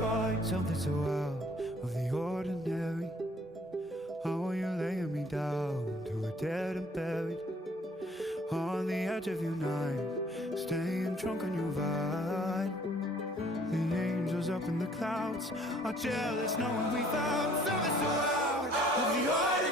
find something so out of the ordinary? How are you laying me down to a dead and buried? On the edge of your knife, staying drunk on your vine. The angels up in the clouds are jealous knowing we found something so out of the ordinary.